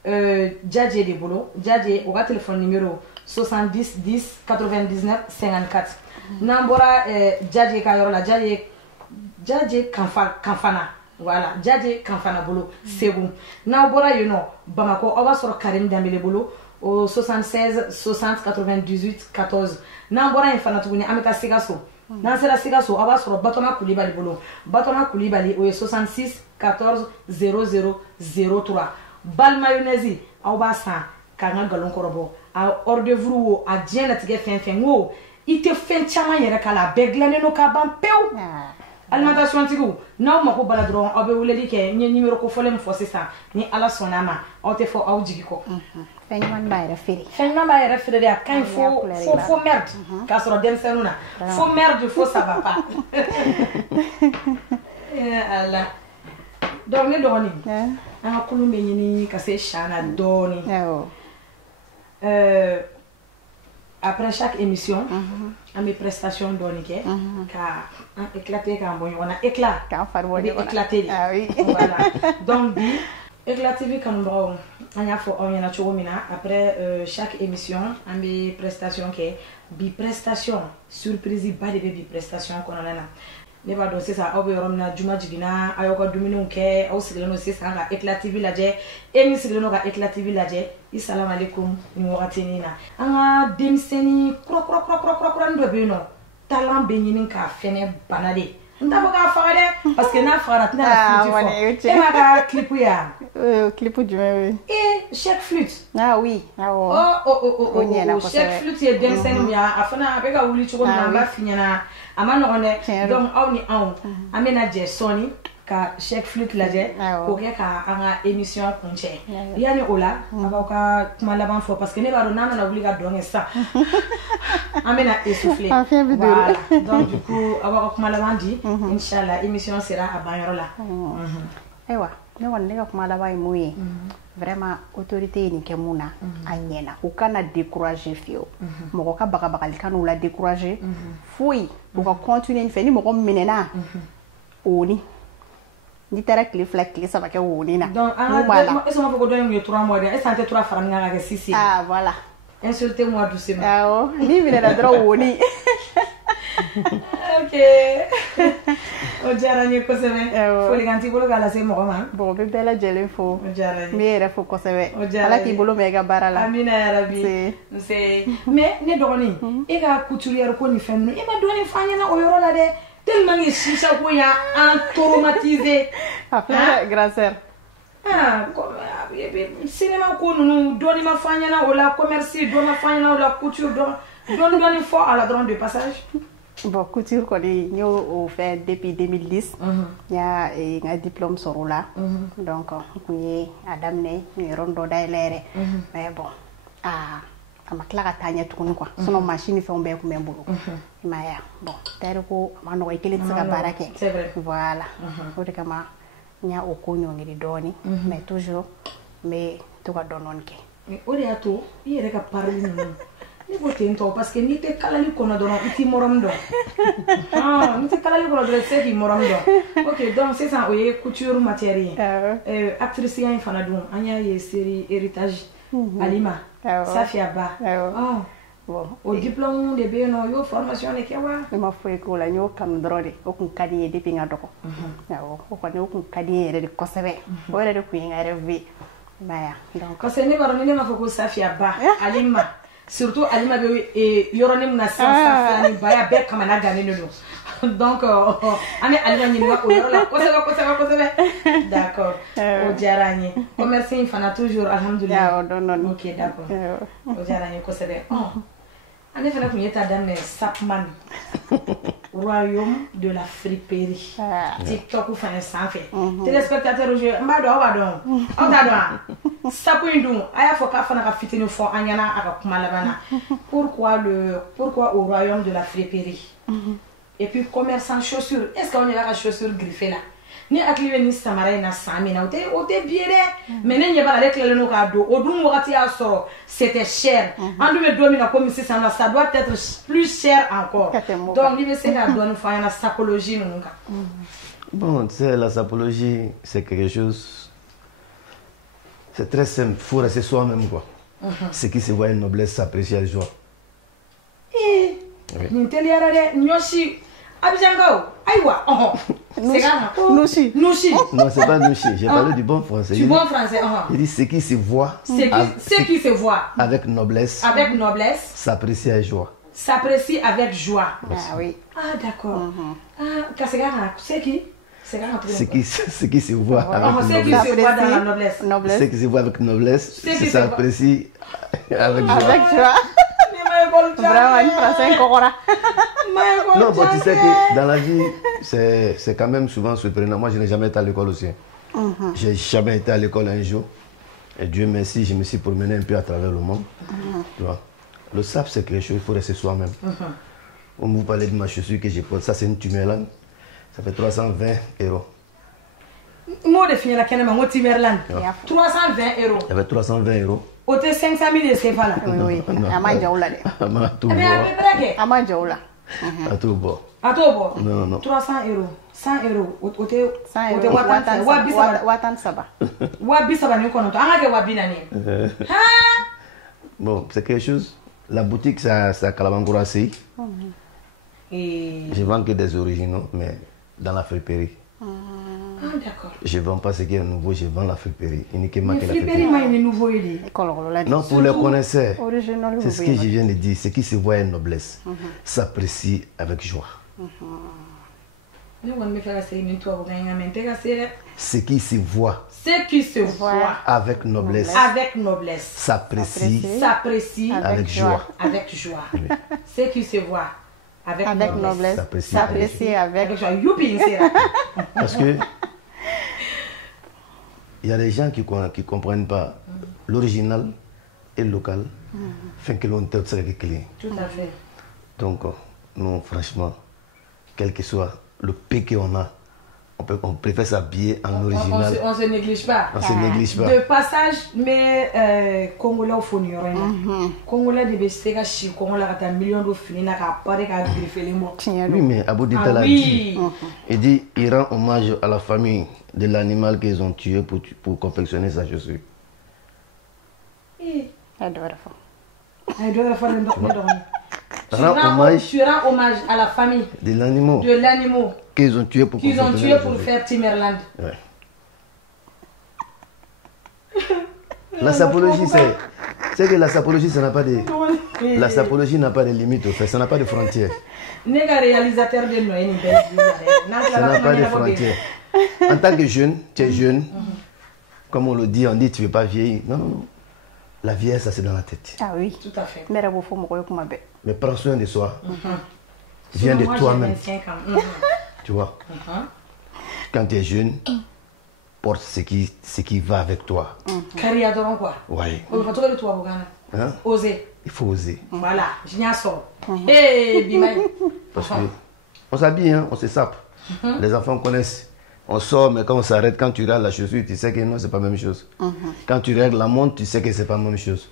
Djadje de bolo Djadje o ka téléphone numéro 70 10 99 54 n'an bɔra Djadje ka yɔrɔ la Djadje Kanfana voilà Djadje Kanfana bolo Segu n'aw bɔra yen nɔ Bamako aw b'a sɔrɔ Karim Dambele bolo au 76 60 98 14 n'an bɔra yen fana tuguni an bɛ taa Sikaso n'an sera Sikaso aw b'a sɔrɔ Batoma Kulibali bolo Batoma Kulibali o ye 66 14 00 03 bali mayonnaise aw b'a san k'an ka galon kɔrɔbɔ a hors d'œuvre wo a diɲɛ latigɛ fɛn fɛn n ko i tɛ fɛn caman yɛrɛ k'a la a bɛɛ dilannen don k'a ban pewu alimentation tigiw n'aw mako bala dɔrɔn aw bɛ weleli kɛ n ye numéro kofɔlen min fɔ sisan ni ala sɔnn'a ma aw tɛ fɔ aw jigi kɔ fɛn ɲuman b'a yɛrɛ feere fɛn ɲuman b'a yɛrɛ feere de a ka ɲi fo merde k'a sɔrɔ denmisɛnninw na fo merde fo ça va pas ala donc ne dɔgɔnin an ka kulun bɛ ɲini ka se Shana dɔɔni après chaque émission an bɛ prestation dɔɔni kɛ ka an éclater k'an bɔ ɲɔgɔn na éclat k'an fari bɔ ɲɔgɔn na éclater de voilà donc bi éclat TV kanubagaw an y'a fɔ aw ɲɛna cogo min na après chaque émission an bɛ prestation kɛ bi prestation surprise ba de bɛ bi prestation kɔnɔna na ne b'a dɔn sisan aw bɛ yɔrɔ min na juma jiginna a y'aw ka dumuniw kɛ aw sigilen don sisan ka éclat TV lajɛ e min sigilen don ka éclat TV lajɛ i salamu aleykum nin wagatinin na an ka denmisɛnnin kura dɔ bɛ yen nɔ talent bɛ ɲini k'a fɛnɛ bana de n t'a fɔ k'a faga dɛ parce que n'a fagara tɛna na fiti fɔ e m'a ka clip ye clip du même. Et chaque flûte. Ah oui. Ah Oh, oh. Chaque flûte est bien saine. Afana avec un ouli choko namba finyana. Amano on donc on y on. Amena Sony. Ka chaque flûte lajɛ k'o kɛ ka an ka émission kuncɛ yanni o la a b'aw ka kuma laban fɔ parce que ne b'a dɔn n'an nana wuli ka dɔn kɛ sisan an bɛna essouffler voilà donc du coup a b'aw ka kuma laban di inchallah émission sera a banyɔrɔ la ayiwa ne kɔni ne ka kuma laban ye mun ye vraiment autorité ye nin kɛ mun na a ɲɛna u kana décourager fiyewu mɔgɔ ka bagabagali ka n'u la décourager foyi u ka continuer nin fɛ ni mɔgɔ minɛna o ni ni taara tile 2 tile 3 kɛ woni na donc an ka est-ce qu'on peut donner mieux 3 mois est-ce que 3 fara ɲaga ka kɛ 6 ah voilà insultez-moi doucement awɔ ni minɛna dɔrɔn woni ok o diyara n ye kosɛbɛ folikan t'i bolo k'a lase mɔgɔ ma bon bɛ bɛɛ lajɛlen fo o diyara n ye n bɛ yɛrɛ fo kosɛbɛ ala k'i bolo mɛn i ka baara la amina yarabi nse mais ne dɔgɔnin e ka couturière ko ni fɛn ninnu e ma dɔɔnin f'an ɲɛna o yɔrɔ la dɛ tellement que chicha ko y'a traumatisé a filɛ grand sœur cinéma ko ninnu dɔɔnin ma f'an ɲɛna o la commerce dɔ ma f'an ɲɛna o la couture dɔɔnin fɔ a la dɔrɔn de passage bon couture kɔni n y'o fɛ depuis 2010 n y'a n ka diplôme sɔrɔ o la donc n kun ye a daminɛ n ye yɔrɔnin dɔ dayɛlɛ yɛrɛ mais bon a ma tila ka taa ɲɛ tuguni quoi sinon machine ni fɛnw bɛɛ kun bɛ n bolo i m'a ye bon tari ko a ma nɔgɔ i kelen tɛ se ka baara kɛ voilà o de kama n y'a o ko ɲɔngiri dɔɔnin mais toujours n bɛ to ka dɔɔnin kɛ o de y'a to i yɛrɛ ka paroli ninnu ne ko ten tɔ parce que n'i tɛ kalali kɔnɔ dɔrɔn i t'i mɔrɔmu dɔn n'i tɛ kalali kɔnɔ dɔrɔn i tɛ se k'i mɔrɔmu dɔn ok donc sisan o ye couture matière ye actrice ya in fana dun an y'a ye série héritage Alima Safia Ba bon o diplôme de bɛ yen nɔ y'o formation de kɛ wa ne ma foyi k'o la n y'o kanu dɔrɔn de o kun ka di n ye depuis n ka dɔgɔ awɔ o kɔni o kun ka di n ye yɛrɛ de kosɛbɛ o yɛrɛ de kun ye n ka rêve ye i m'a ye donc parce que ne b'a dɔn ni ne m'a fɔ ko Safia Ba Alima surtout Alima bɛ yɔrɔnin min na sisan Safia ni Baya bɛɛ kamana gannen de don donc an bɛ Alima ɲininka o yɔrɔ la kosɛbɛ d'accord o diyara n ye commerce in fana toujours alhamdulilah ok d'accord o diyara n ye kosɛbɛ an ne fana kun ye ta daminɛ Sapman royaume de la friperie TikTok fana sanfɛ téléspectateur jeu n b'a dɔn aw b'a dɔn aw t'a dɔn wa sapu in dun a y'a fɔ k'a fana ka fitinin fɔ an ɲɛna a ka kuma laban na pourquoi au royaume de la friperie et puis commerçant chaussures est-ce qu'on y'a ka chaussures griffées là ni hakili bɛ ni samara in na san min na o tɛ biye dɛ mais ne ɲɛ b'a la ale tilalen don k'a don o dun wagati y'a sɔrɔ c'était cher an dun bɛ don min na komi sisan nɔ ça doit être plus cher encore donc n'i bɛ se ka dɔɔnin fɔ an ɲɛna sapologie ninnu kan bon tu sais la sapologie c'est quelque chose c'est très simple faut rester soi-même quoi ce qui se voit une noblesse s'apprécie à joie nin teliyara dɛ ɲɔsi Abidjango, aïwa, Nouchi. Non, c'est pas Nouchi, j'ai parlé du bon français. Du bon français, il dit ce qui se voit. Ce qui se voit. Avec noblesse. Avec noblesse. S'apprécie avec joie. S'apprécie avec joie. Ah oui. Ah d'accord. Ah, c'est qui? Ce qui se voit avec noblesse. Ce qui se voit dans la noblesse. Ce qui se voit avec noblesse, s'apprécie avec joie. Avec joie. Vraiment, une français encore. Non, bon, tu sais que dans la vie, c'est quand même souvent surprenant. Moi, je n'ai jamais été à l'école aussi. J'ai jamais été à l'école un jour. Et Dieu merci, je me suis promené un peu à travers le monde. Tu vois. Le sap, c'est quelque chose, il faut rester soi-même. On vous parlait de ma chaussure que j'ai portée. Ça, c'est une Timberland. Ça fait 320 €. Moi, je finis la canne, moi, Timberland. 320 €. Ça fait 320 €. O tɛ 500 000 de CFA la. Oui, a ma jaw la dɛ. A ma t'o bɔ. Mais a bɛ bɛrɛ kɛ. A ma jaw la. A t'o bɔ. A t'o bɔ. Non, non. 300 €, 100 €, o tɛ 100 €, 1,7. 1,39. An ka kɛ 1,40. Bon, c'est quelque chose. La boutique, c'est à Kalabangourassi. Je vends que des originaux, mais dans la friperie. Ah, d'accord. Je ne vends pas ce qui est nouveau, je vends la friperie. Uniquement que la friperie. Mais nouveau, il est. Non, pour les connaisseurs, c'est ce que je viens de dire. Ce qui se voit est noblesse, s'apprécie avec joie. Ce qui se voit Ce qui se voit avec noblesse avec noblesse s'apprécie s'apprécie avec joie. avec joie. Ce qui se voit avec noblesse s'apprécie s'apprécie avec joie. Youpi, c'est là. Parce que il y a des gens qui ne comprennent pas l'original et le local. Fait que l'on tête serait clé. Tout à fait. Donc, nous, franchement, quel que soit le pays qu'on a, on préfère s'habiller en original. On se néglige pas. On se néglige pas. De passage, mais Congolais au fond, Congolais de Bessega, Congolais a un million de filles, n'a pas parlé qu'à griffer les mots. Oui, mais Abou Dita l'a dit. Il dit il rend hommage à la famille de l'animal qu'ils ont tué pour confectionner sa chaussure. Adorable. Tu rends hommage à la famille de l'animal qu'ils ont tué pour faire Timmerland. Ouais. La sapologie, c'est que la sapologie, ça n'a pas de... La sapologie n'a pas de limite, au fait, ça n'a pas de frontières. Ça n'a pas de frontières. En tant que jeune, tu es jeune, comme on le dit, on dit tu ne veux pas vieillir. Non, non, non. La vieillesse, ça c'est dans la tête. Ah oui. Tout à fait. Mais prends soin de soi. Viens de toi-même. Tu vois. Quand tu es jeune, porte ce qui va avec toi. Carrière de quoi. Oui. Hein? Oser. Il faut oser. Voilà, je n'y sors. Hey, Bimaï. Parce que on s'habille, hein, on se sape. Les enfants connaissent. On sort, mais quand on s'arrête, quand tu regardes la chaussure, tu sais que non, c'est pas la même chose. Quand tu regardes la montre, tu sais que c'est pas la même chose.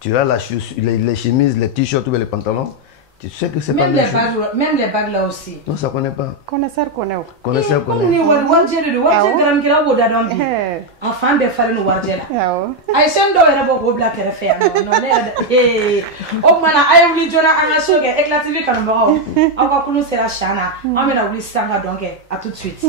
Tu regardes la chaussure, les chemises, les t-shirts ou les pantalons, tu sais que c'est pas la même chose. Même les bagues là aussi. Non, ça connaît pas. Connaisseur connaît. Connaisseur connaît. Enfant de faire une wardela. Aïe, c'est un dos et un beau black et faire. Oh, mana, aïe, oui, Jonah, un assoge, éclaté comme bon. On va prononcer la chana. On va la oublier ça, donc, à tout de suite.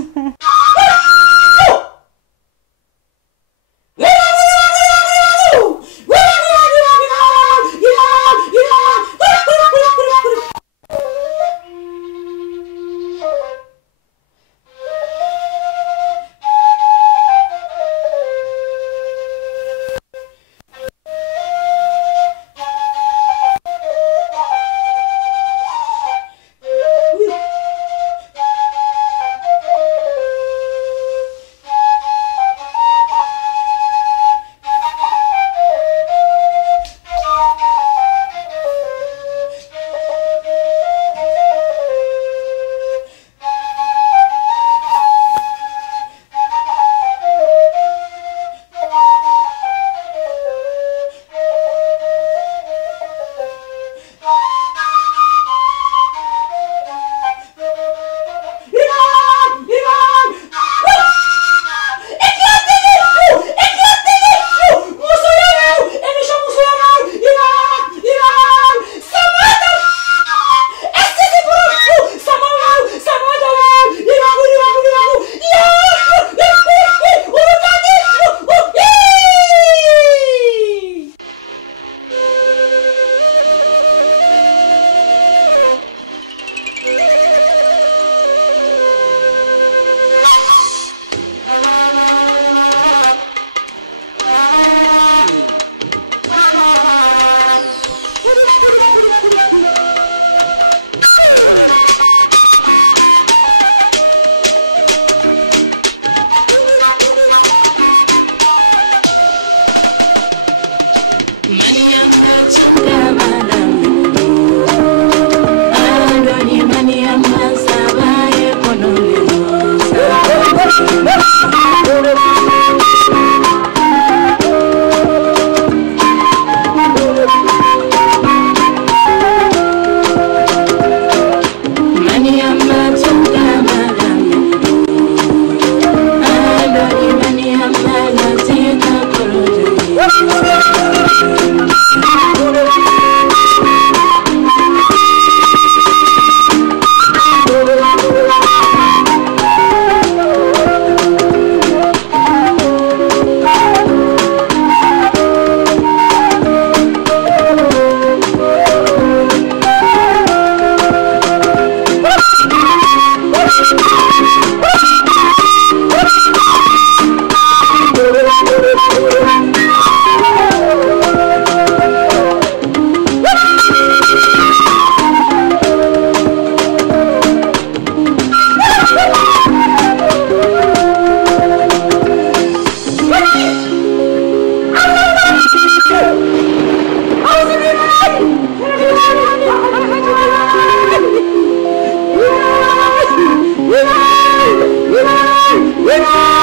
Amen.